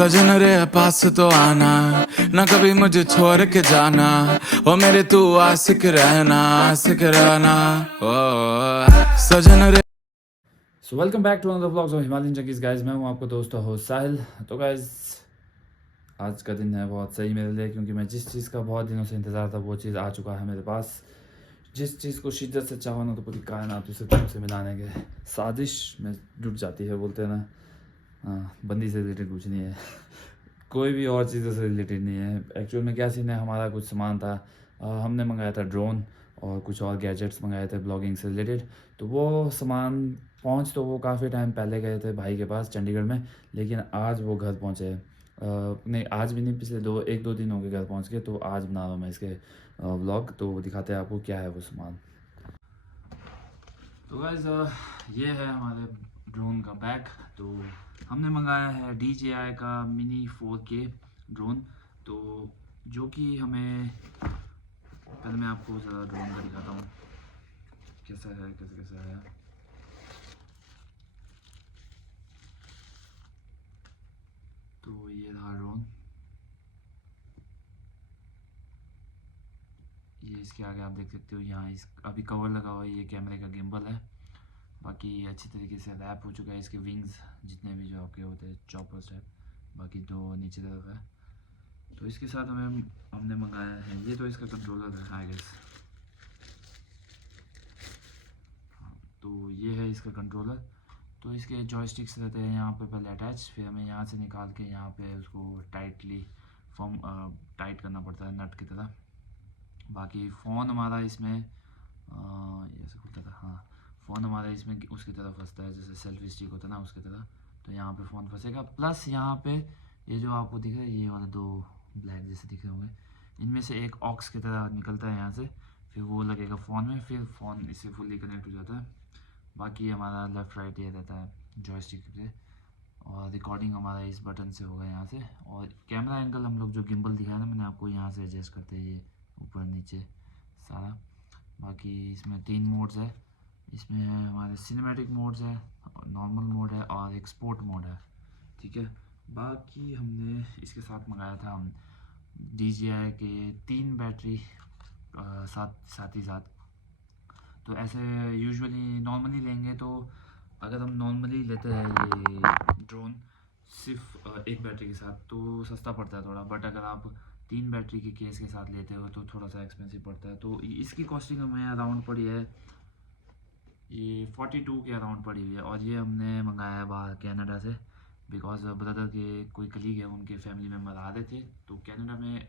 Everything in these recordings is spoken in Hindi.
सजन रे पास तो आना, ना कभी मुझे छोड़ के जाना, ओ मेरे तू आशिक रहना ओ सजन रे। So welcome back to another vlogs of Himalayan Junkies guys. मैं हूं आपको दोस्त हो साहिल। तो गाइस आज का दिन है बहुत सही मेरे लिए, क्योंकि मैं जिस चीज़ का बहुत दिनों से इंतज़ार था वो चीज़ आ चुका है मेरे पास। जिस चीज़ को शिद्दत से चाहो ना तो पूरी कायनात उसे तुमसे मिलाने के साजिश में जुट जाती है, बोलते हैं ना। हाँ, बंदी से रिलेटेड कुछ नहीं है कोई भी और चीज़ों से रिलेटेड नहीं है। एक्चुअल में क्या सीन है, हमारा कुछ सामान था, हमने मंगाया था ड्रोन और कुछ और गैजेट्स मंगाए थे ब्लॉगिंग से रिलेटेड। तो वो सामान पहुंच तो वो काफ़ी टाइम पहले गए थे भाई के पास चंडीगढ़ में, लेकिन आज वो घर पहुंचे हैं। नहीं, आज भी नहीं, पिछले 1-2 दिन हो गए घर पहुंच के। तो आज बना रहा हूँ मैं इसके व्लॉग, तो दिखाते हैं आपको क्या है वो सामान। तो गाइस ये है हमारे ड्रोन का बैग। तो हमने मंगाया है DJI का मिनी 4K ड्रोन। तो जो कि हमें, पहले मैं आपको ज़रा ड्रोन का दिखाता हूँ कैसा है, कैसा है। तो ये रहा ड्रोन, ये इसके आगे आप देख सकते हो। यहाँ इस अभी कवर लगा हुआ है, ये कैमरे का गिम्बल है। बाकी अच्छी तरीके से रैप हो चुका है, इसके विंग्स जितने भी जो आपके होते हैं चॉपर्स टाइप, बाकी 2 नीचे तरफ है। तो इसके साथ हमने मंगाया है, ये तो इसका कंट्रोलर है आई गेस। तो ये है इसका कंट्रोलर। तो इसके जॉयस्टिक्स रहते हैं यहाँ पे पहले अटैच, फिर हमें यहाँ से निकाल के यहाँ पे उसको टाइटली टाइट करना पड़ता है नट की तरह। बाकी फ़ोन हमारा इसमें ये ऐसे खुलता था, हाँ। फ़ोन हमारा इसमें उसकी तरह फंसता है, जैसे सेल्फी स्टिक होता है ना उसकी तरह। तो यहाँ पे फ़ोन फंसेगा, प्लस यहाँ पे ये जो आपको दिख रहा है, ये वाला 2 ब्लैक जैसे दिख रहे होंगे, इनमें से एक ऑक्स की तरह निकलता है यहाँ से, फिर वो लगेगा फ़ोन में, फिर फ़ोन इससे फुल्ली कनेक्ट हो जाता है। बाकी हमारा लेफ़्ट राइट ये रहता है जॉयस्टिक पे, और रिकॉर्डिंग हमारा इस बटन से होगा यहाँ से। और कैमरा एंगल हम लोग जो गिम्बल दिखाया ना मैंने आपको, यहाँ से एडजस्ट करते हैं ये ऊपर नीचे सारा। बाकी इसमें 3 मोड्स है, इसमें हमारे सिनेमैटिक मोड्स है, नॉर्मल मोड है और एक्सपोर्ट मोड है, ठीक है। बाकी हमने इसके साथ मंगाया था हम DJI के 3 बैटरी साथ ही साथ। तो ऐसे यूजुअली नॉर्मली लेंगे तो, अगर हम नॉर्मली लेते हैं ये ड्रोन सिर्फ एक बैटरी के साथ तो सस्ता पड़ता है थोड़ा, बट अगर आप 3 बैटरी के केस के साथ लेते हो तो थोड़ा सा एक्सपेंसिव पड़ता है। तो इसकी कॉस्टिंग हमें अराउंड पड़ी है, ये 42 के अराउंड पड़ी हुई है। और ये हमने मंगाया है बाहर कनाडा से, बिकॉज ब्रदर के कोई कलीग है, उनके फैमिली मेम्बर आ रहे थे। तो कनाडा में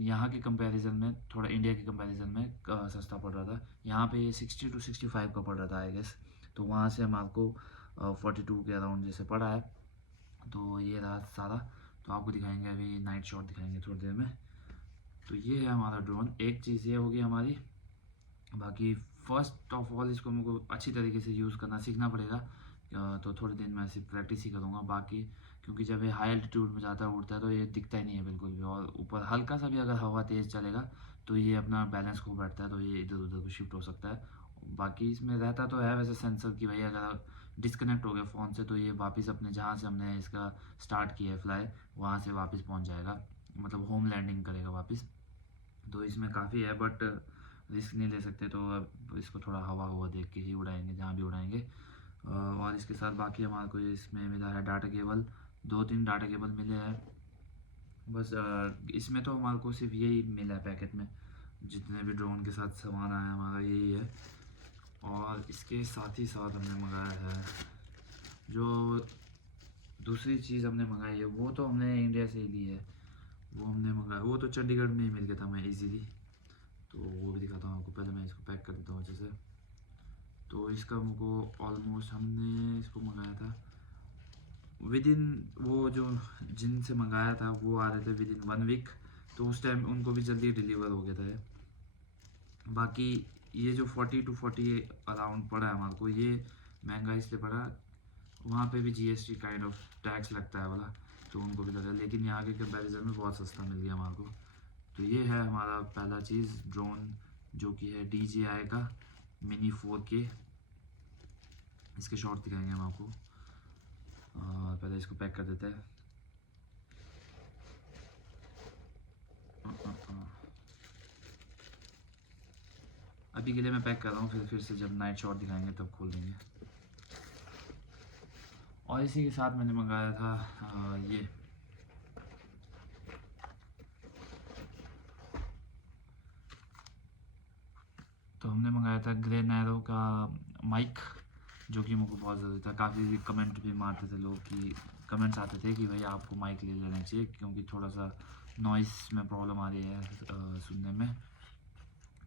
यहाँ के कंपैरिजन में, थोड़ा इंडिया के कंपैरिजन में सस्ता पड़ रहा था। यहाँ पे ये 60 to 65 का पड़ रहा था आई गेस। तो वहाँ से हमारे को 42 के अराउंड जैसे पड़ा है। तो ये रहा सारा। तो आपको दिखाएंगे, अभी नाइट शॉट दिखाएंगे थोड़ी देर में। तो ये है हमारा ड्रोन, एक चीज़ ये होगी हमारी। बाकी फ़र्स्ट ऑफ ऑल इसको हमको अच्छी तरीके से यूज़ करना सीखना पड़ेगा। तो थोड़े दिन मैं सिर्फ प्रैक्टिस ही करूँगा। बाकी क्योंकि जब ये हाई एल्टीट्यूड में जाता है, उड़ता है, तो ये दिखता ही नहीं है बिल्कुल भी। और ऊपर हल्का सा भी अगर हवा तेज़ चलेगा तो ये अपना बैलेंस खो बैठता है, तो ये इधर उधर को शिफ्ट हो सकता है। बाकी इसमें रहता तो है वैसे सेंसर की, भाई अगर डिस्कनेक्ट हो गया फ़ोन से तो ये वापस अपने जहाँ से हमने इसका स्टार्ट किया है फ्लाई, वहाँ से वापस पहुँच जाएगा, मतलब होम लैंडिंग करेगा वापस। तो इसमें काफ़ी है, बट रिस्क नहीं ले सकते, तो अब इसको थोड़ा हवा हुआ देख के ही उड़ाएंगे जहाँ भी उड़ाएंगे। और इसके साथ बाकी हमारे को इसमें मिला है डाटा केबल, 2-3 डाटा केबल मिले हैं बस। इसमें तो हमारे को सिर्फ यही मिला है पैकेट में, जितने भी ड्रोन के साथ सामान आया हमारा यही है। और इसके साथ ही साथ हमने मंगाया है जो दूसरी चीज़ हमने मंगाई है, वो तो हमने इंडिया से ही ली है। वो हमने मंगाया, वो तो चंडीगढ़ में ही मिल गया था मैं इजीली। तो वो भी दिखाता हूँ आपको, पहले मैं इसको पैक कर देता हूँ अच्छे से। तो इसका हमको ऑलमोस्ट, हमने इसको मंगाया था विद इन, वो जो जिनसे मंगाया था वो आ रहे थे विद इन 1 वीक, तो उस टाइम उनको भी जल्दी डिलीवर हो गया था। बाकी ये जो 40 to 40 अराउंड पड़ा है हमारे को, ये महंगा इसलिए पड़ा, वहाँ पे भी GST काइंड ऑफ टैक्स लगता है वाला, तो उनको भी लगा, लेकिन यहाँ के कंपैरिजन में बहुत सस्ता मिल गया हमारे को। तो ये है हमारा पहला चीज़ ड्रोन, जो कि है DJI का मिनी 4K। इसके शॉट दिखाएंगे हम आपको, और पहले इसको पैक कर देते हैं। अभी के लिए मैं पैक कर रहा हूँ, फिर से जब नाइट शॉट दिखाएंगे तब खोल देंगे। और इसी के साथ मैंने मंगाया था ये तो हमने मंगाया था ग्रे नैरो का माइक, जो कि मुझको बहुत ज़रूरी था। काफ़ी कमेंट भी मारते थे लोग कि कमेंट्स आते थे कि भाई आपको माइक ले लेना चाहिए, क्योंकि थोड़ा सा नॉइस में प्रॉब्लम आ रही है सुनने में,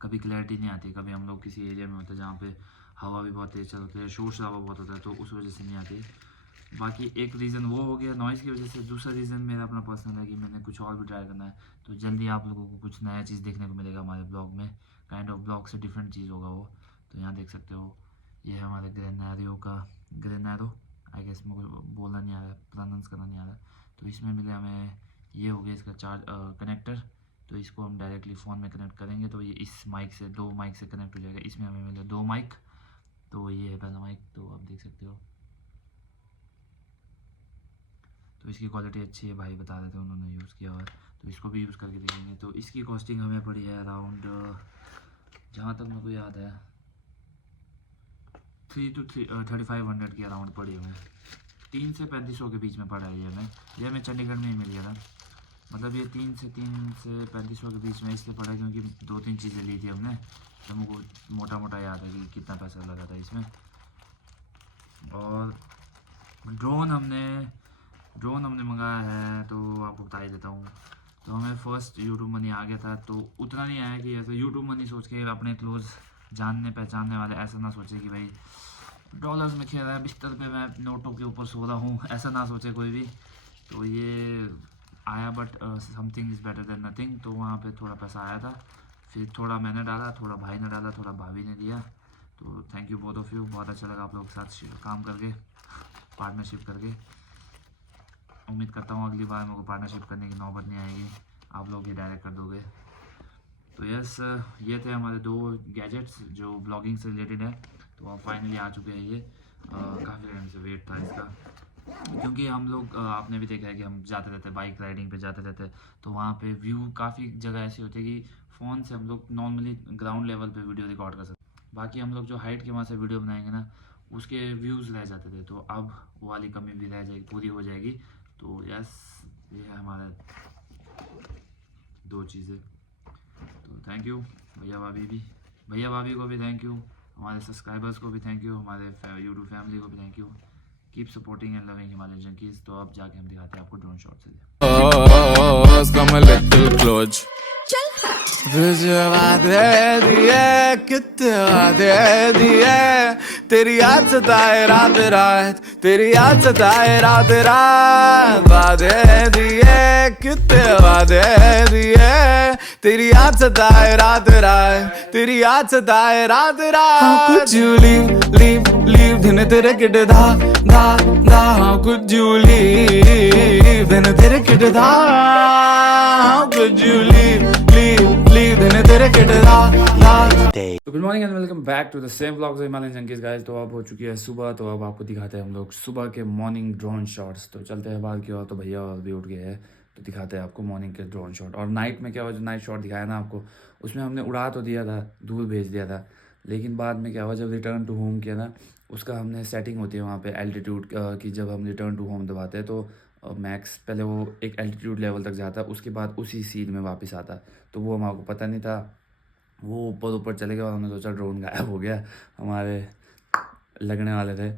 कभी क्लैरिटी नहीं आती। कभी हम लोग किसी एरिया में होते हैं जहाँ पे हवा भी बहुत तेज़ चलती है, शोर शराबा बहुत होता है, तो उस वजह से नहीं आती। बाकी एक रीज़न वो हो गया नॉइज़ की वजह से। दूसरा रीज़न मेरा अपना पर्सनल है कि मैंने कुछ और भी ट्राई करना है, तो जल्दी आप लोगों को कुछ नया चीज़ देखने को मिलेगा हमारे ब्लॉग में। काइंड ऑफ ब्लॉग से डिफरेंट चीज़ होगा वो। तो यहाँ देख सकते हो, ये है हमारे ग्रेनारो आई गेस, मुझे बोलना नहीं आ रहा है, प्रोनाउंस करना नहीं आ रहा। तो इसमें मिले हमें, ये हो गया इसका चार्ज कनेक्टर। तो इसको हम डायरेक्टली फ़ोन में कनेक्ट करेंगे तो ये इस माइक से, 2 माइक से कनेक्ट हो जाएगा। इसमें हमें मिले 2 माइक। तो ये है पहला माइक, तो आप देख सकते हो। तो इसकी क्वालिटी अच्छी है, भाई बता रहे थे उन्होंने यूज़ किया हुआ है, तो इसको भी यूज़ करके देखेंगे। तो इसकी कॉस्टिंग हमें पड़ी है अराउंड, जहाँ तक मेरे को याद है 3 to 3500 के अराउंड पड़ी हमें। 3 से 3500 के बीच में पड़ा है ये हमें चंडीगढ़ में ही मिल गया था। मतलब ये 3 से 3500 के बीच में इसलिए पड़ा क्योंकि 2-3 चीज़ें ली थी हमने, तो हमको मोटा मोटा याद है कि कितना पैसा लगा था इसमें। और ड्रोन हमने मंगाया है, तो आपको बता ही देता हूँ। तो हमें फर्स्ट यूट्यूब मनी आ गया था, तो उतना नहीं आया कि ऐसे यूट्यूब मनी सोच के अपने क्लोज जानने पहचानने वाले ऐसा ना सोचे कि भाई डॉलर्स में खेल रहा है, बिस्तर पे मैं नोटों के ऊपर सो रहा हूँ, ऐसा ना सोचे कोई भी। तो ये आया, but something is better than nothing. तो वहाँ पे थोड़ा पैसा आया था, फिर थोड़ा मैंने डाला, थोड़ा भाई ने डाला, थोड़ा भाभी ने दिया। तो thank you both of you, बहुत अच्छा लगा आप लोगों के साथ काम करके, पार्टनरशिप करके। उम्मीद करता हूँ अगली बार मेरे को पार्टनरशिप करने की नौबत नहीं आएगी, आप लोग ही डायरेक्ट कर दोगे। तो यस, ये थे हमारे 2 गैजेट्स जो ब्लॉगिंग से रिलेटेड है। तो अब फाइनली आ चुके हैं ये। काफ़ी टाइम से वेट था इसका, क्योंकि हम लोग आपने भी देखा है कि हम जाते रहते, बाइक राइडिंग पे जाते रहते, तो वहाँ पे व्यू काफ़ी जगह ऐसी होती है कि फ़ोन से हम लोग नॉर्मली ग्राउंड लेवल पे वीडियो रिकॉर्ड कर सकते हैं। बाकी हम लोग जो हाइट के वहाँ से वीडियो बनाएंगे ना, उसके व्यूज़ रह जाते थे, तो अब वो वाली कमी भी रह जाएगी, पूरी हो जाएगी। तो यस, ये है हमारे 2 चीज़ें। तो थैंक यू भैया भाभी को भी थैंक यू, हमारे सब्सक्राइबर्स को भी थैंक यू, हमारे यूट्यूब फैमिली को भी thank you. Keep supporting and loving Himalayan junkies. तो अब जाके हम दिखाते हैं आपको ड्रोन शॉट से। Oh, come a little close. तुझे वादे दिए, कितने वादे दिए, तेरी याद सताए रात रात, तेरी याद सताए रात रात। वादे दिए, कितने वादे दिए, तेरी याद सताए रात रात, तेरी याद सताए रात रात। How could you leave दिन तेरे किट धा धा धा। How could you leave दिन तेरे किट धा। How could you leave दिन तेरे किट धा धा। तो good morning and welcome back to the same vlogs of Himalayan junkies guys. तो अब हो चुकी है सुबह, तो अब आपको दिखाते हैं हम लोग सुबह के मॉर्निंग ड्रोन शॉट्स। तो चलते हैं बाहर की ओर, तो भैया और भी उठ गए हैं, तो दिखाते हैं आपको मॉर्निंग के ड्रोन शॉट। और नाइट में क्या हुआ, जो नाइट शॉट दिखाया ना आपको, उसमें हमने उड़ा तो दिया था, दूर भेज दिया था, लेकिन बाद में क्या हुआ, जब रिटर्न टू होम किया ना, उसका हमने सेटिंग होती है वहाँ पे एल्टीट्यूड की। जब हम रिटर्न टू होम दबाते हैं तो मैक्स पहले वो एक एल्टीट्यूड लेवल तक जाता है, उसके बाद उसी सीन में वापस आता। तो वो हमारे को पता नहीं था, वो ऊपर चले गया और हमने सोचा ड्रोन गायब हो गया, हमारे लगने वाले थे।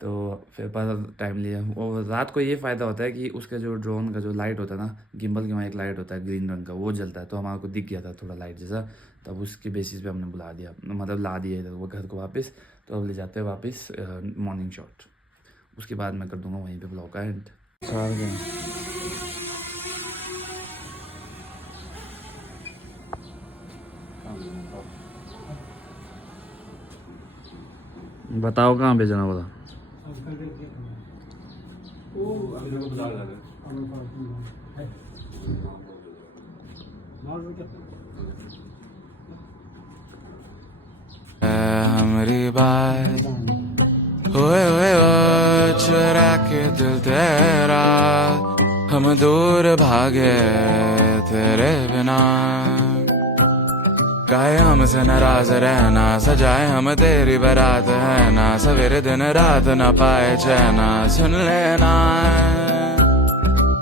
तो फिर पर टाइम लिया। वो रात को ये फ़ायदा होता है कि उसका जो ड्रोन का जो लाइट होता है ना, गिम्बल के वहाँ एक लाइट होता है ग्रीन रंग का, वो जलता है, तो हमारे को दिख गया था थोड़ा लाइट जैसा। तब उसके बेसिस पे हमने बुला दिया, मतलब ला दिया इधर वो घर को वापस। तो अब ले जाते हैं वापस मॉर्निंग शॉट, उसके बाद मैं कर दूँगा वहीं पर ब्लॉग का एंड। बताओ कहाँ भेजना बोला। हमारी बात ओए ओए ओए, चुरा के दिल तेरा हम दूर भागे तेरे बिना। काहे हमसे नाराज रहना, सजाए हम तेरी बारात है ना, सवेरे दिन रात न पाए चैना। सुन लेना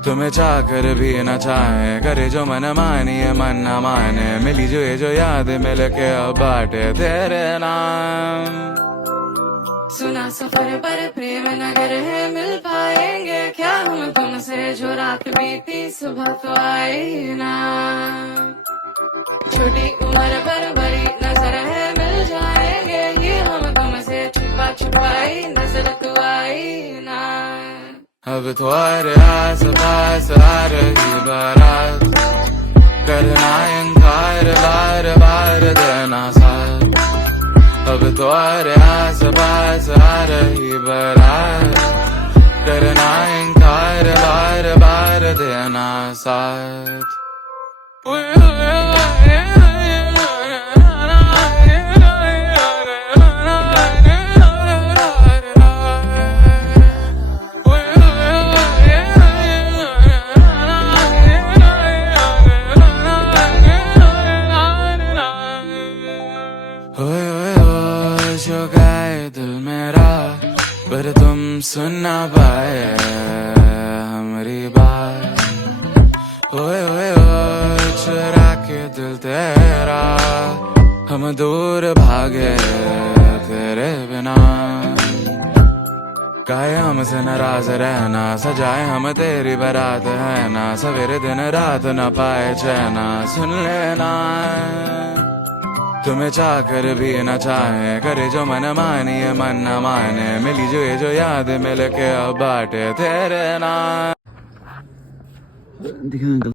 तुम्हें चाहकर भी न चाहे, करे जो मन मानिए मन न माने, मिली जो ये जो याद मिल के अब बाटे तेरे नाम। सुना सफर पर प्रेम नगर है, मिल पाएंगे क्या हम तुमसे, जो रात बीती सुबह तो आई ना। छोटी उम्र पर बड़ी नजर है, मिल जाएंगे ये हम तुमसे, छुपा छुपाई नजर तो आई ना। अब तुम्हारे आस पास आ रही बारात, करना इनकार बार बार देना साथ। अब तुम्हारे आस पास आ रही बारात, करना इनकार बार बार देना साथ। जो गाए दिल मेरा, पर तुम सुन ना पाए हमारी बात। ओए ओए ओए चुरा के दिल तेरा, हम दूर भागे तेरे बिना। काहे हमसे नाराज रहना, सजाए हम तेरी बारात है ना, सवेरे दिन रात न पाए चैना। सुन लेना तुम्हें चाहकर भी न चाहे, करे जो मन मानिए मन न माने, मिली जो ये जो याद मिल के अब बाटे तेरे नाम। दिखा अंकल,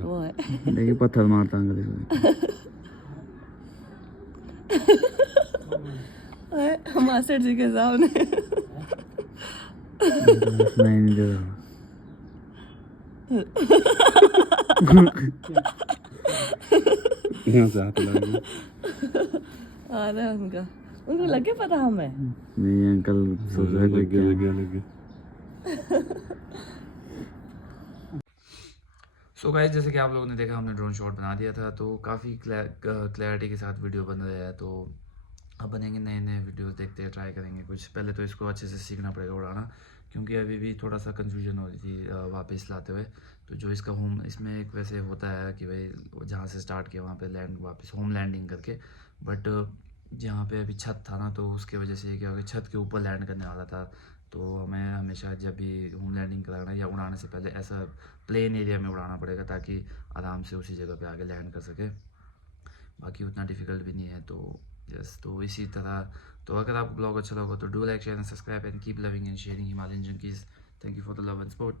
वो है देखिए पत्थर मारता अंकल। मास्टर जी के सामने सुनाई नहीं दे रहा। यहाँ से हाथ लगा आ रहा है उनका, उनको लगे पता हमें। नहीं अंकल सोच रहे लग गया लग गया लग गया। सो गाइस, जैसे कि आप लोगों ने देखा हमने ड्रोन शॉट बना दिया था, तो काफ़ी क्लैरिटी के साथ वीडियो बन रहा है। तो अब बनेंगे नए नए वीडियोस, देखते हैं, ट्राई करेंगे कुछ। पहले तो इसको अच्छे से सीखना पड़ेगा उड़ाना, क्योंकि अभी भी थोड़ा सा कंफ्यूजन हो रही थी वापस लाते हुए। तो जो इसका होम, इसमें एक वैसे होता है कि भाई जहाँ से स्टार्ट किया वहाँ पे लैंड, वापस होम लैंडिंग करके, बट जहाँ पे अभी छत था ना, तो उसके वजह से क्या हो गया, छत के ऊपर लैंड करने वाला था। तो हमें हमेशा जब भी होम लैंडिंग कराना या उड़ाने से पहले ऐसा प्लेन एरिया में उड़ाना पड़ेगा, ताकि आराम से उसी जगह पे आके लैंड कर सके। बाकी उतना डिफिकल्ट भी नहीं है। तो यस, तो इसी तरह, तो अगर आपको ब्लॉग अच्छा लगा तो do like share and subscribe and keep loving and sharing Himalayan junkies. Thank you for the love and support.